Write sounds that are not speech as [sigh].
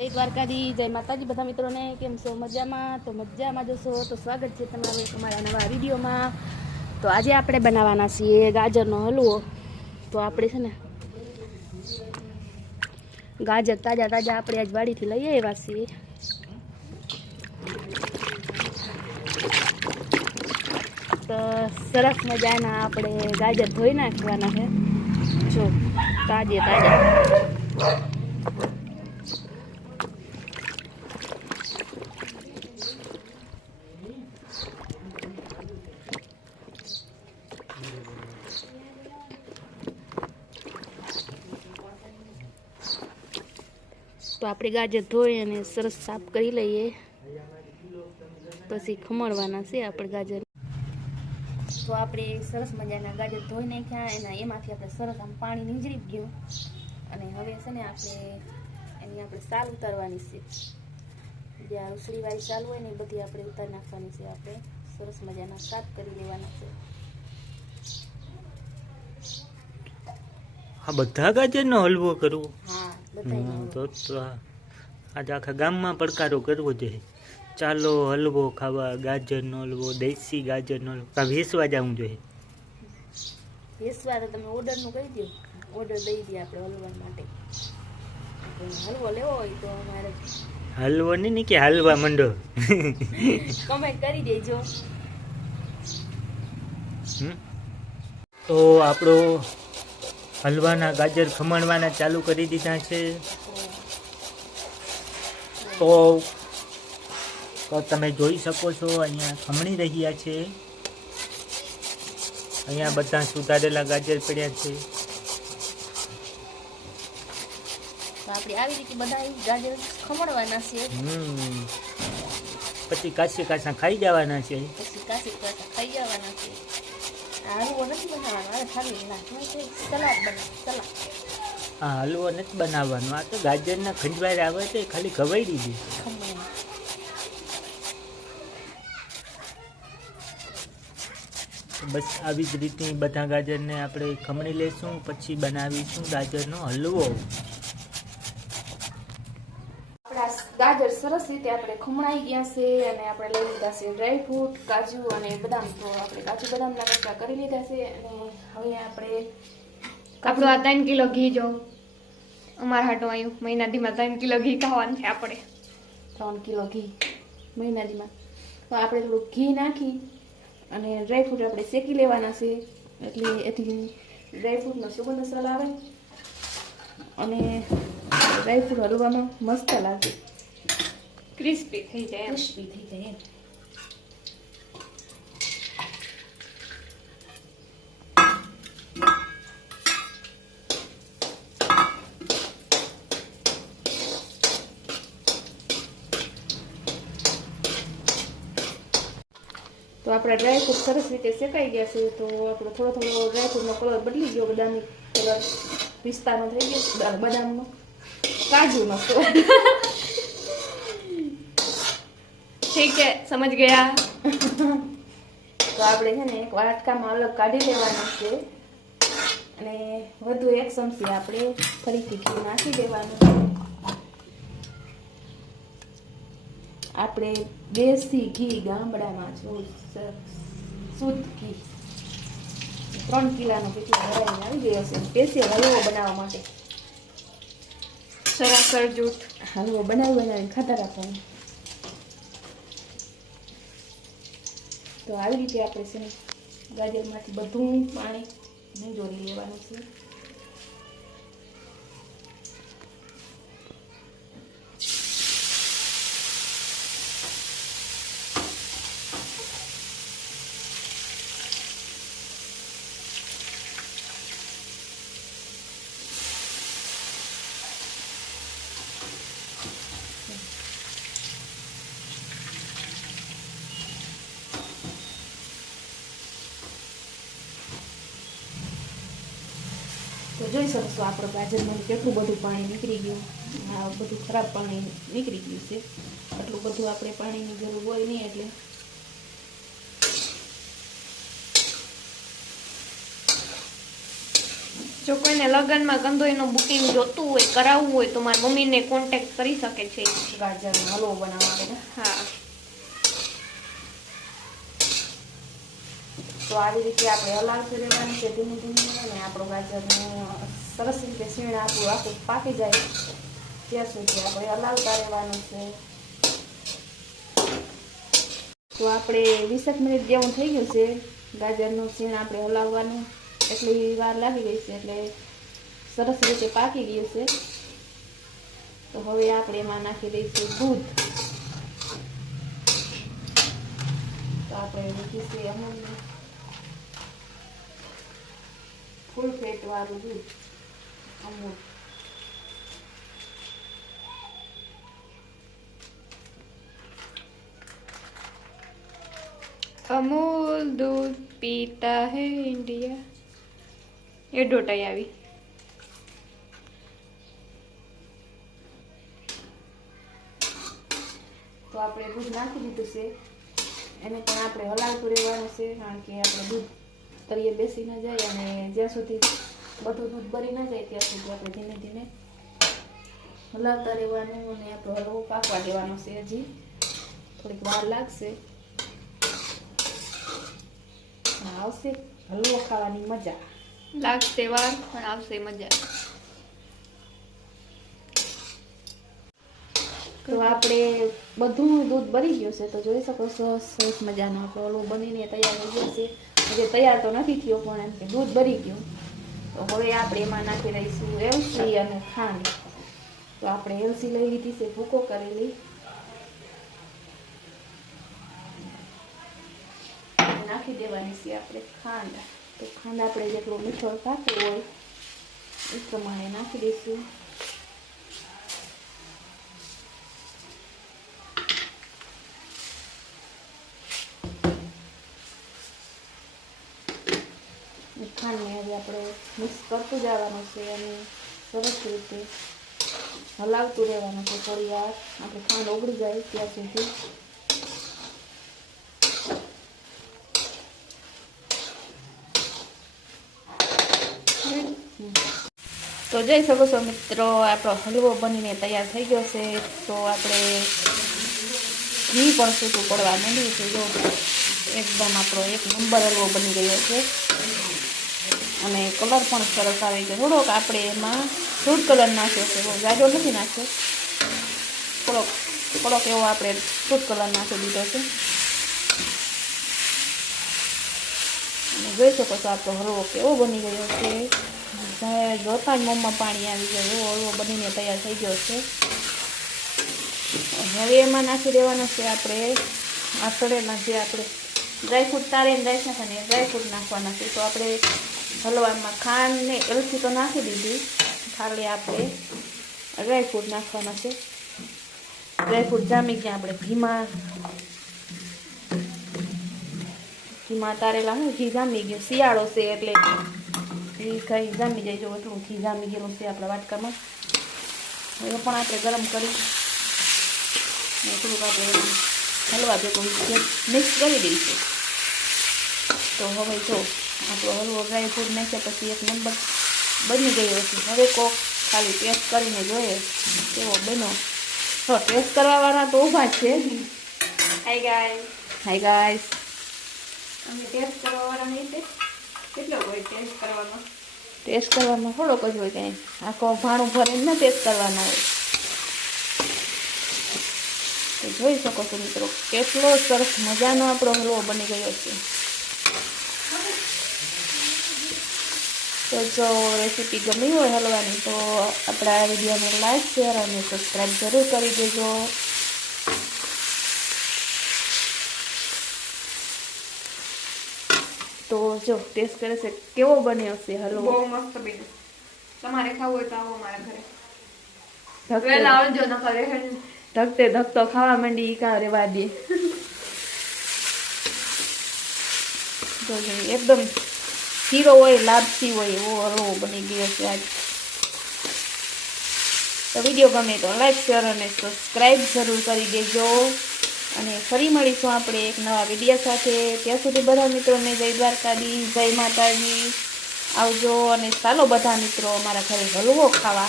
જય દ્વારકાધી જય માતાજી બધા મિત્રોને, કેમ છો? મજામાં? તો મજામાં જશો તો સ્વાગત છે તમારું અમારા નવા વિડીયોમાં. તો આજે આપણે બનાવવાના છીએ ગાજરનો હલવો. તો આપણે છે ને ગાજર તાજા તાજા આપણે આજ વાડીથી લઈ આવ્યા છીએ. તો સરસ મજાના આપણે ગાજર ધોઈ નાખવાના છે. જો, તાજે તાજા. તો આપણે ગાજર ધોઈ અને સરસ સાફ કરી લઈએ. પછી ખમણવાના છે આપણે ગાજર. તો આપણે સરસ મજાના ગાજર ધોઈ નાખ્યા એના એમાંથી આપણે સરસ આમ પાણી નીંજરી ગયું. અને હવે છે ને આપણે એની આપણે સાલ ઉતારવાની છે. જે આ ઉસળીવાળી સાલ હોય ને એ બધી આપણે ઉતારી નાખવાની છે. આપણે સરસ મજાના સાફ કરી લેવાના છે. આ બધા ગાજરનો હલવો કરવો. હા તો આજે આખા ગામમાં પડકારો કરવો જોઈએ ચાલો હલવો ખાવા ગાજરનો હલવો દેશી ગાજરનો હલવો. આ વેચવા જવું જોઈએ? બેસવા તો તમે ઓર્ડરનું કહી દો ઓર્ડર દઈ દઈએ આપણે હલવા માટે. હલવો લેવો હોય તો અમારે હલવો નહીં કે હલવા મંડો? કમેન્ટ કરી દેજો? તો આપણો હલવાના ગાજર ખમણવાના ચાલુ કરી દીધા છે. તો તો તમે જોઈ શકો છો અહીંયા ખમણી રહ્યા છે. અહીંયા બધા સુધારેલા ગાજર પડ્યા છે. આપણે આવી રીતે બધા ગાજર ખમણવાના છે. હમ. પછી કાચી કાચા ખાઈ જવાના છે. પછી કાશી કાચા ખાઈ જવાના છે. આ હલવો નથી બનાવવાનો. આ તો ગાજરના ખંજવાળ આવે છે ખાલી ખવાઈ દીધી. બસ આવી જ રીતે બધા ગાજરને આપણે ખમણી લેશું, પછી બનાવીશું ગાજરનો હલવો. આપણા ગાજર સરસ રીતે આપણે ખમણાઈ ગયા છે અને આપણે લઈ લીધા છે ડ્રાયફ્રૂટ કાજુ અને બદામ. તો આપણે કાજુ બદામના કચરા કરી લીધા છે અને હવે આપણે આપણું આ ત્રણ કિલો ઘી જો. અમારા હાટું આવ્યું મહિના દીમાં ત્રણ કિલો ઘી ખાવાનું છે આપણે. ત્રણ કિલો ઘી મહિનાજીમાં તો આપણે થોડું ઘી નાખી અને ડ્રાયફ્રૂટ આપણે શેકી લેવાના છે. એટલે એથી ડ્રાયફ્રૂટનો સુગંધ અસર આવે. અને ડ્રાયફ્રૂટ હલવામાં મસ્ત લાગે. ક્રિસ્પી થઈ જાય ક્રિસ્પી થઈ જાય તો આપણા ડ્રાયફ્રૂટ સરસ રીતે શેકાઈ ગયા છે તો આપણો થોડો થોડો ડ્રાયફ્રૂટનો કલર બદલી ગયો બદામી કલર પિસ્તાનો થઈ ગયો બદામનો. કાજુનો મસ્તો ઠીક છે સમજ ગયા? તો આપણે છે ને એક વાટકામાં અલગ કાઢી લેવાનું છે. અને વધુ એક ચમચી આપણે ફરીથી ઘી નાખી દેવાનું. આપણે દેશી ઘી ગામડામાં જો શુદ્ધ ઘી. ત્રણ કિલાનો કેટલો ભરાઈને આવી ગયો છે સ્પેશિયલ હલવો બનાવવા માટે. સરાસર જૂઠ હલવો બનાવી બનાવીને ખાતા રાખવાનું તો આવી રીતે આપણે છે ગાજરમાંથી બધું પાણી નીચોરી લેવાનું છે. જોઈ શકશો. આપણે ગાજરમાંથી કેટલું બધું પાણી નીકળી ગયું. આ બધું ખરાબ પાણી નીકળી ગયું છે. આટલું બધું આપણે પાણીની જરૂર હોય નહીં એટલે. જો કોઈને લગ્નમાં કંદોઈનું બુકિંગ જોતું હોય કરાવવું હોય તો મારી મમ્મીને કોન્ટેક્ટ કરી શકે છે. ગાજરનો હલવો બનાવવા હા. તો આવી રીતે આપણે હલાવતું રહેવાનું છે, ધીમે ધીમે અને આપણું ગાજરનું સરસ રીતે સીણ આપણું આખું પાકી જાય. ત્યાં સુધી આપણે હલાવતા રહેવાનું છે. તો આપણે વીસેક મિનિટ જેવું થઈ ગયું છે. ગાજરનું સીણ આપણે હલાવવાનું. એટલી વાર લાગી ગઈ છે, એટલે સરસ રીતે પાકી ગયું છે. તો હવે આપણે એમાં નાખી દઈશું દૂધ. તો આપણે મૂકીશું અમૂલનું ફૂલ ફેટ વાળું દૂધ અમૂલ. અમૂલ દૂધ પીતા હે ઇન્ડિયા. એ ડોટાઈ આવી. તો આપણે દૂધ નાખી દીધું છે. એને પણ આપણે હલાવતું રહેવાનું છે કારણ કે આપણે દૂધ તળિયે બેસી ના જાય અને જ્યાં સુધી બધું દૂધ બળી ના જાય ત્યાં સુધી આપણે ધીમે ધીમે હલાવતા રહેવાનું અને આપણો હલવો પાકવા દેવાનો છે હજી. થોડીક વાર લાગશે. આવશે. હલવો ખાવાની મજા. લાગશે વાર, પણ આવશે મજા. તો આપણે બધું દૂધ બની ગયું છે. તો જોઈ શકો છો, સરસ મજાનો આપણો ઓલું બનીને તૈયાર થઈ ગયો છે. હજી તૈયાર તો નથી થયો પણ એમ કે દૂધ ભરી ગયું. તો હવે આપણે એમાં નાખી દઈશું એલસી અને ખાંડ. તો આપણે એલસી લઈ લીધી છે, ભૂકો કરેલી. નાખી દેવાની છે આપણે ખાંડ. તો ખાંડ આપણે જેટલો મીઠો ખાતો હોય એ પ્રમાણે નાખી દઈશું. ખાંડને હવે આપણે મિક્સ કરતું જવાનું છે અને સરસ રીતે હલાવતું રહેવાનું છે થોડી વાર આપણે ખાંડ ઓગળી જાય ત્યાં સુધી. તો જઈ શકો છો મિત્રો, આપણો હલવો બનીને તૈયાર થઈ ગયો છે. તો આપણે ઘી પણ છૂટું પડવા માંડ્યું છે. જો એકદમ આપણો એક નંબર હલવો બની ગયો છે. અને કલર પણ સરસ આવે છે. થોડોક આપણે એમાં ફ્રૂટ કલર નાખ્યો છે. એવો જાજો નથી નાખ્યો. થોડોક થોડોક એવો આપણે ફ્રૂટ કલર નાખી દીધો છે. અને જોઈ શકો છો આપણો હલવો કેવો બની ગયો છે. જોતા જ મોંમાં પાણી આવી ગયું. એવો હલવો બનીને તૈયાર થઈ ગયો છે. હવે એમાં નાખી દેવાનો છે આપણે આ તળેલા જે આપણે ડ્રાયફ્રૂટ તારીને રાખ્યા હતા ને એ ડ્રાયફ્રૂટ નાખવાના છે. તો આપણે હલવામાં ખાંડ ને એલચી તો નાખી દીધી. ખાલી આપણે ડ્રાયફ્રૂટ નાખવાના છે. ડ્રાયફ્રૂટ જામી ગયા આપણે ઘીમાં. ઘીમાં તારેલા હું ઘી જામી ગયું. શિયાળો છે એટલે ઘી કઈ જામી જાય. જો એટલું ઘી જામી ગયેલું છે આપણા વાટકામાં. હવે પણ આપણે ગરમ કરી થોડુંક આપણે હલવા ભેગું મિક્સ કરી દઈશું. તો હવે જો આપણો હલવો ડ્રાય ફ્રૂટ નાખ્યા પછી એક નંબર બની ગયો છે. હવે કોક ખાલી ટેસ્ટ કરીને જોઈએ કેવો બનો તો ટેસ્ટ કરવાવાળા તો ઊભા છે. હાય ગાય હાય ગાય અમે ટેસ્ટ કરવા વાળા નહીં કેટલો હોય ટેસ્ટ કરવાનો? ટેસ્ટ કરવામાં થોડોક જ હોય કાંઈ. આખો ભાણું ભરીને ન ટેસ્ટ કરવાનો હોય. તો જોઈ શકો છો મિત્રો કેટલો સરસ મજાનો આપણો હલવો બની ગયો છે. તો જો રેસીપી ગમી હોય હલવાની તો આપણા વિડીયોને લાઈક શેર અને સબસ્ક્રાઈબ જરૂર કરી દેજો. તો જો ટેસ્ટ કરે છે. કેવો બન્યો છે હલવો બહુ મસ્ત બન્યું. તમારે ખાવું હોય તો આવો મારા ઘરે. ધકતે વહેલા આવજો ધકતે ધકતો ખાવા માંડી ઈ કાં રેવા દે? [laughs] એકદમ શીરો હોય, લાપસી હોય, એવો હળવો બની ગયો છે આજ. તો વીડિયો ગમે તો લાઈક, શેર અને સબસ્ક્રાઈબ જરૂર કરી દેજો. અને ફરી મળીશું આપણે એક નવા વીડિયો સાથે. ત્યાં સુધી બધા મિત્રોને જય દ્વારકાજી જય માતાજી. આવજો અને ચાલો બધા મિત્રો અમારા ઘરે હલવો ખાવા.